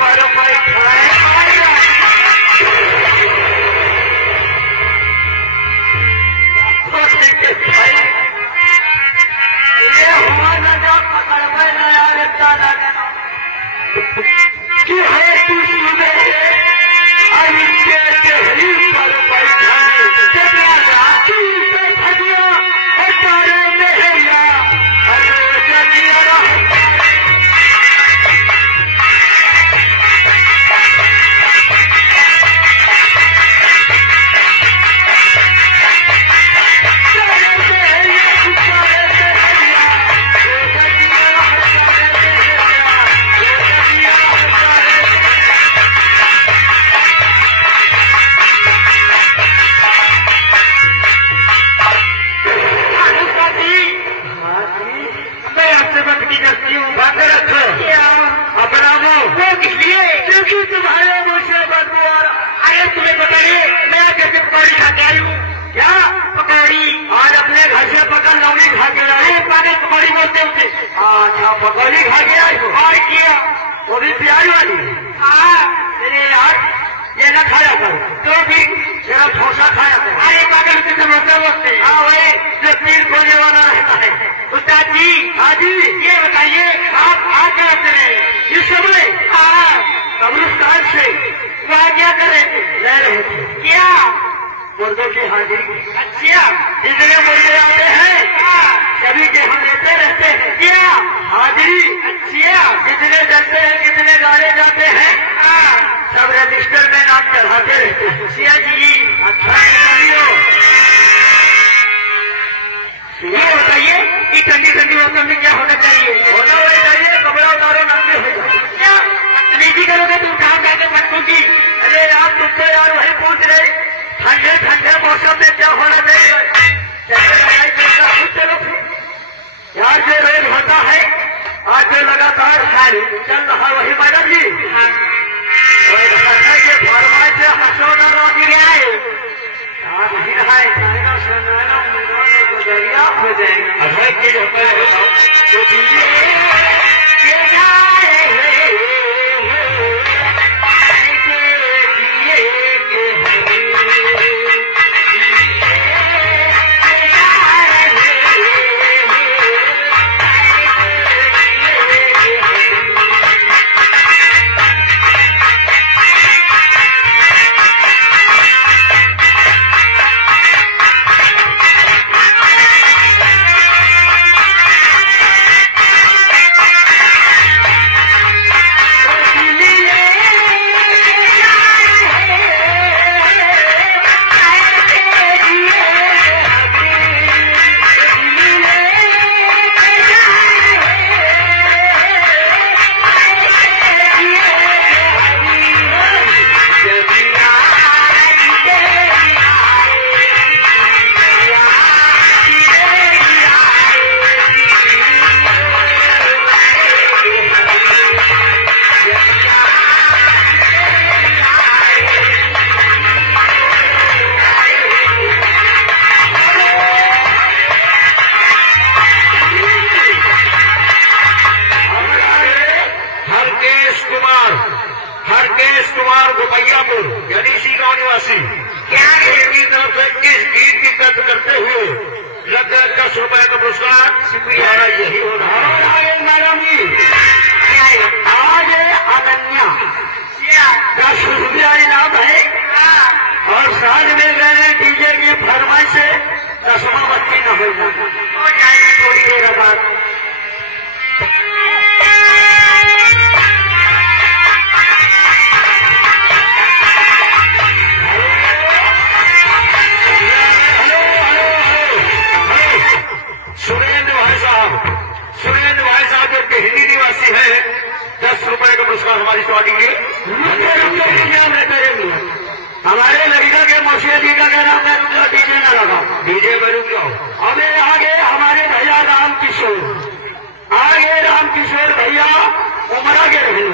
पर बैठाए ये हुआ न जा पकड़ में न यार दादा कि है तू सुने अनित्य तेरी पर बैठाए जगह राती पे भजिया और तारे मेहरिया अरे जगिया तुम्हारे मुझसे बदबू आ रहा। अरे तुम्हें बताइए मैं कैसे पकौड़ी खा के आई हूँ। क्या पकौड़ी? आज अपने घर से पकड़ लौड़ी खा के आई। पानी पकौड़ी बोलते होते। अच्छा पकौड़ी खा के आई हो। और किया वो भी प्याज वाली। हाँ अरे यार ये न खाया करो तो भी जरा ठोसा खाया करो। अरे पागल के समोसा बोलते। हाँ भाई जो तीर खोने वाला रहता है। उस्ताद जी हाँ जी ये बताइए आप आज क्या करते रहे इस समय? हाँ कब्रिस्तान से वहाँ क्या कर रहे थे? ले रहे थे। क्या? मुर्दों की हाजिरी। अच्छा जितने मुर्दे आते हैं सभी के हम लेते रहते हैं। क्या हाजिरी? अच्छा कितने चलते हैं कितने गाड़े जाते हैं सब रजिस्टर में नाम चढ़ाते रहते हैं। सिया जी अच्छा ये बताइए कि ठंडी ठंडी मौसम में क्या होना चाहिए? होना चाहिए कपड़ा उतारो नंगे हो जाए। क्या तमीजी करोगे तुम काम करके बच्चों की? अरे यार तुम तो यार वही पूछ रहे ठंडे ठंडे मौसम में क्या होना चाहिए? चलो यार जो रेल होता है आज जो लगातार चल रहा वही मैडम जी ये फरमाइश से हंसो न रोकी गया है नहीं रहा है जाएगा सुनाना को दरिया हो जाएगा। अगर चीज होता है तो कुमार गोपैयापुर यानी सी गांव निवासी क्या की तरफ से इस गीत की दर्ज करते हुए लग 10 रुपए का पुरस्कार शुक्रिया यही हो रहा है। मैडम जी आज अनन्या 10 रुपया इनाम है और साथ में मैंने डीजे की फरमाइश से 10वां बच्ची न हो जाएगी थोड़ी देर बाद। सुरेंद्र भाई साहब जो हिंदी निवासी है 10 रुपए का पुरस्कार हमारी पार्टी के हमारे लड़का के मौसिया जी का क्या नाम है? डीजे न लगा डीजे में रुक जाओ। अबे आगे हमारे भैया राम किशोर भैया उमरा के रहे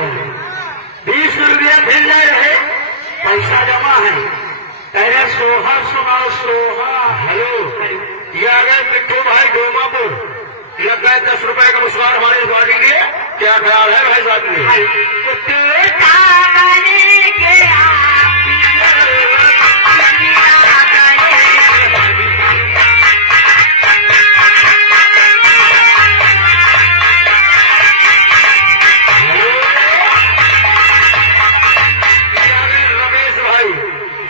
20 रुपया मिल जाए रहे पैसा जमा है। पहले सोहा सुनाओ सोहा। हेलो ये आ गए मिट्टू भाई डोमापुर लग गए 10 रुपए का पुरस्कार हमारे पार्टी के क्या ख्याल है भाई साहब ने? रमेश भाई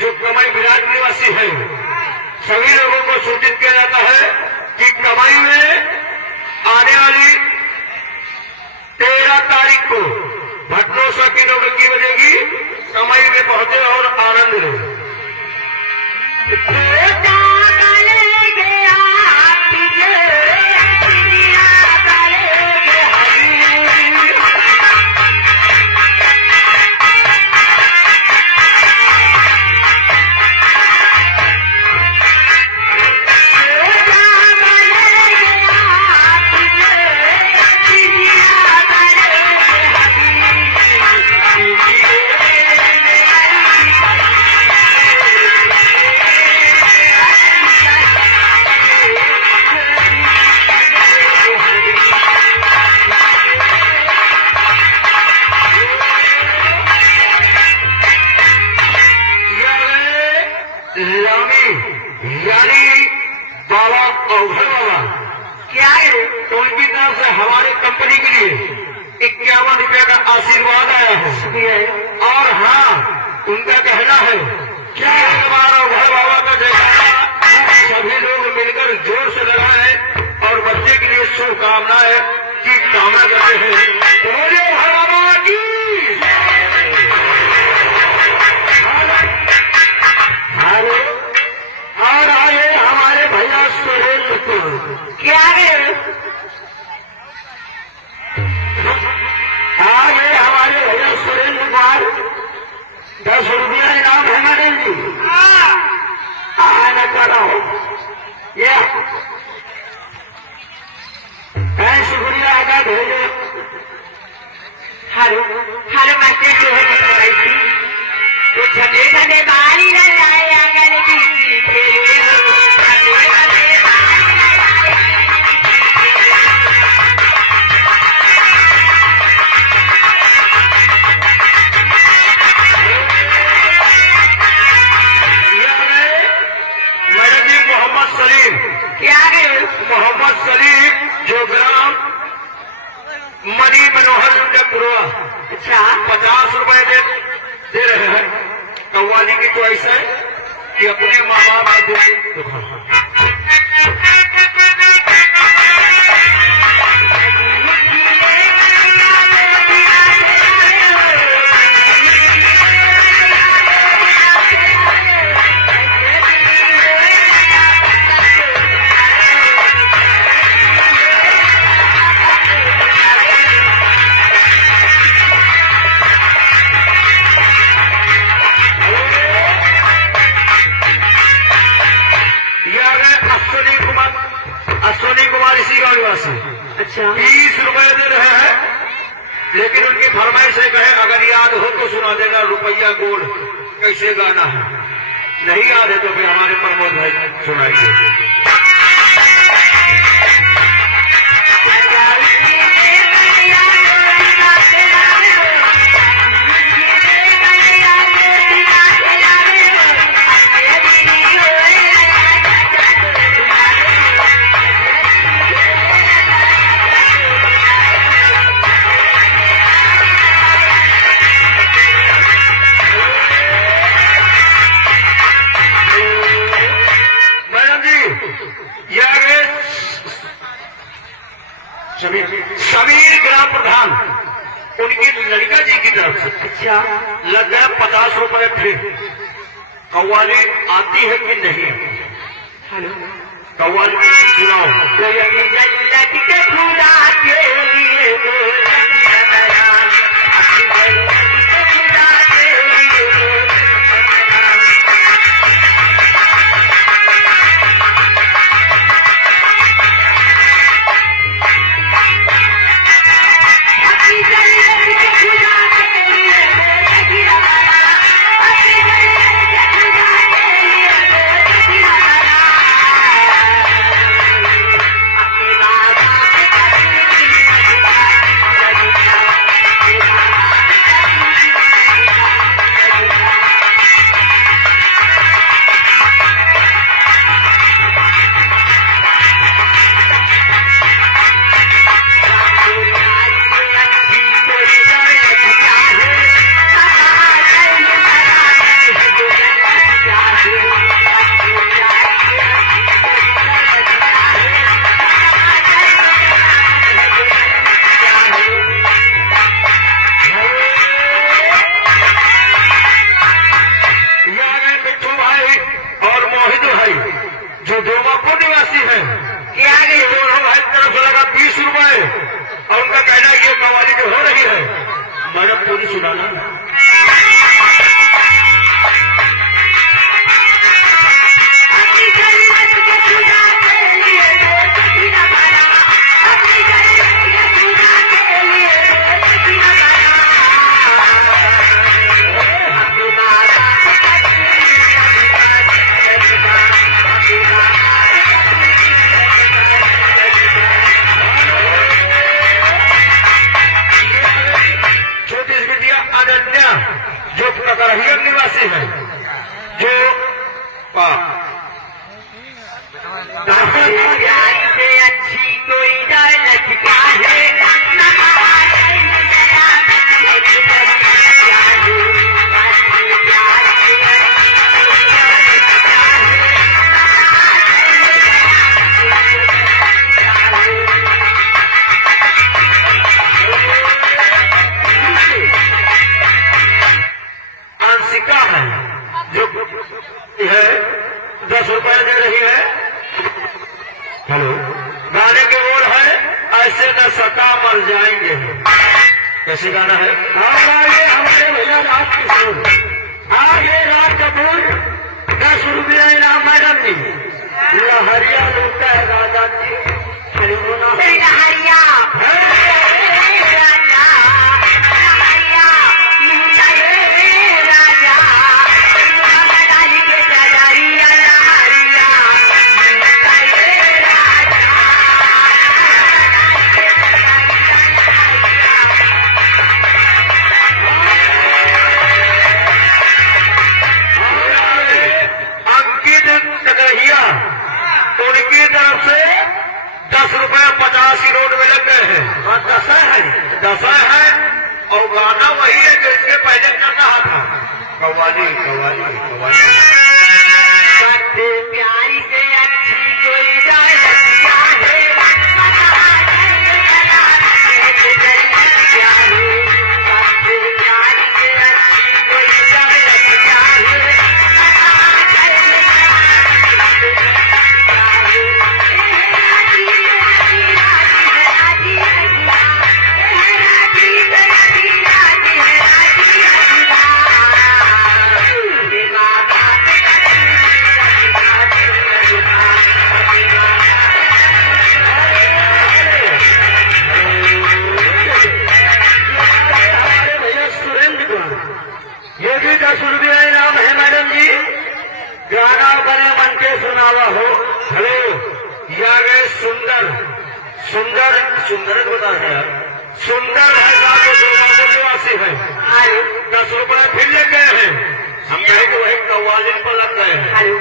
जो कमाई विराट निवासी है, सभी लोगों को सूचित किया जाता है कि कमाई में आने वाली 13 तारीख को भटनोसा की नौटंकी बजेगी। कमाई में पहुंचे और आनंद लें। यानी बाबा अवघर बाबा क्या है, तो उनकी तरफ से हमारी कंपनी के लिए 51 रुपये का आशीर्वाद आया है। और हाँ, उनका कहना है क्या हमारा अवघर बाबा का जयकारा सभी लोग मिलकर जोर से लगाए और बच्चे के लिए शुभकामनाएं की कामना करते हैं। बोले अवघर बाबा की। और आए हमारे भैया सुरेंद्र को क्या है, आगे हमारे भैया सुरेंद्र कुमार 10 रुपया इनाम है मैडम जी। आना करो ये शुक्रिया का भेजो। हर मस्ते जो है तो छठे छठे बारी न जाए आंगन की मोहम्मद सलीम जो ग्राम मरी मनोहर कुरवा, अच्छा 50 रुपए दे रहे हैं। कव्वाली की चॉइस है कि अपने माँ बाप का दुख अश्विनी कुमार इसी का निवासी। अच्छा 20 रुपए दे रहे हैं, लेकिन उनकी फरमाइश है कहे अगर याद हो तो सुना देना रुपया गोल्ड कैसे गाना है। नहीं याद है तो फिर हमारे प्रमोद भाई सुनाइए। समीर ग्राम प्रधान उनकी लड़का जी की तरफ से अच्छा लग गया 50 रुपए फ्री। कव्वाली आती है कि नहीं? कव्वाली सुनाओ। स्टोरी सुनाना। निवासी है जो से अच्छी कोई दौलत क्या है, है 10 रुपए दे रही है। हेलो, गाने के बोल है ऐसे न सका मर जाएंगे। कैसे गाना है? ये हमारे भैया राज किशोर, ये राज कपूर 10 रुपया इनाम मैडम जी। लहरिया लूटा है राजा जी, लहरिया उनकी तरफ से 10 रुपए 50 रोड में लग गए हैं। और 10 है और गाना वही है जो इसके पहले चल रहा था। कव्वाली कव्वाली कव्वाली प्यारी से अच्छी कोई दौलत क्या है, ये भी 10 रुपया इनाम है मैडम जी। गाना बने मन के सुनावा हो। हेलो, या गए सुंदर सुंदर सुंदर बता है यार, सुंदर है निवासी है। 10 रुपए फिर ले गए हैं। हम कहे तो वही कव्वाली पर लग गए हैं। अरे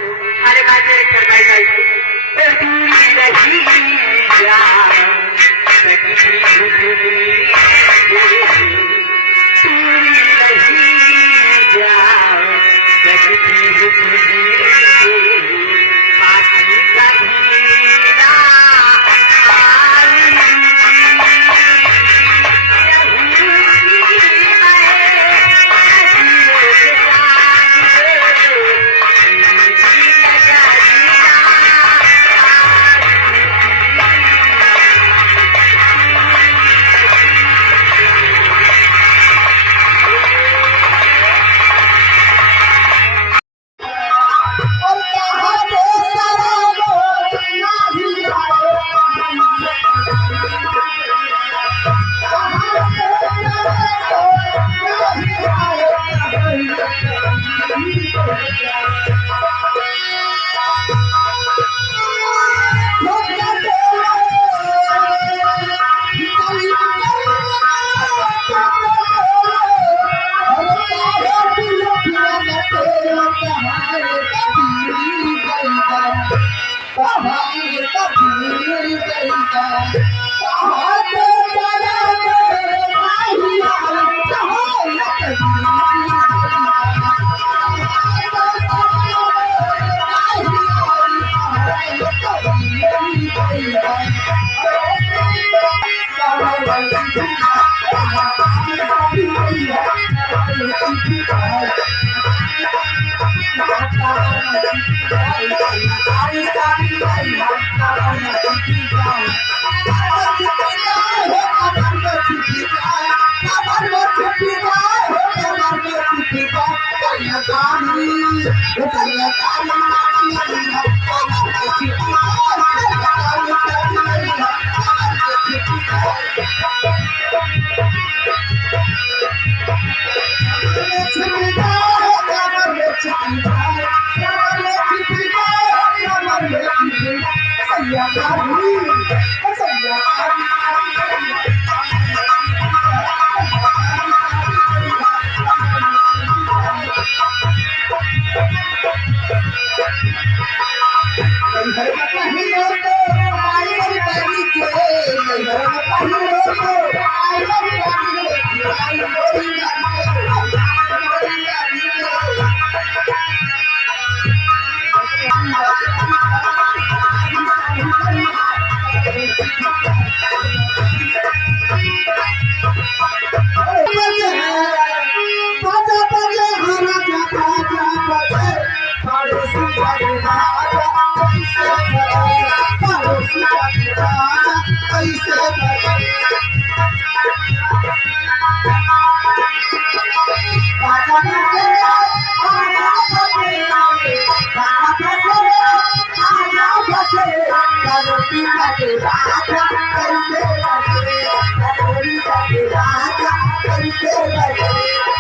Thank you.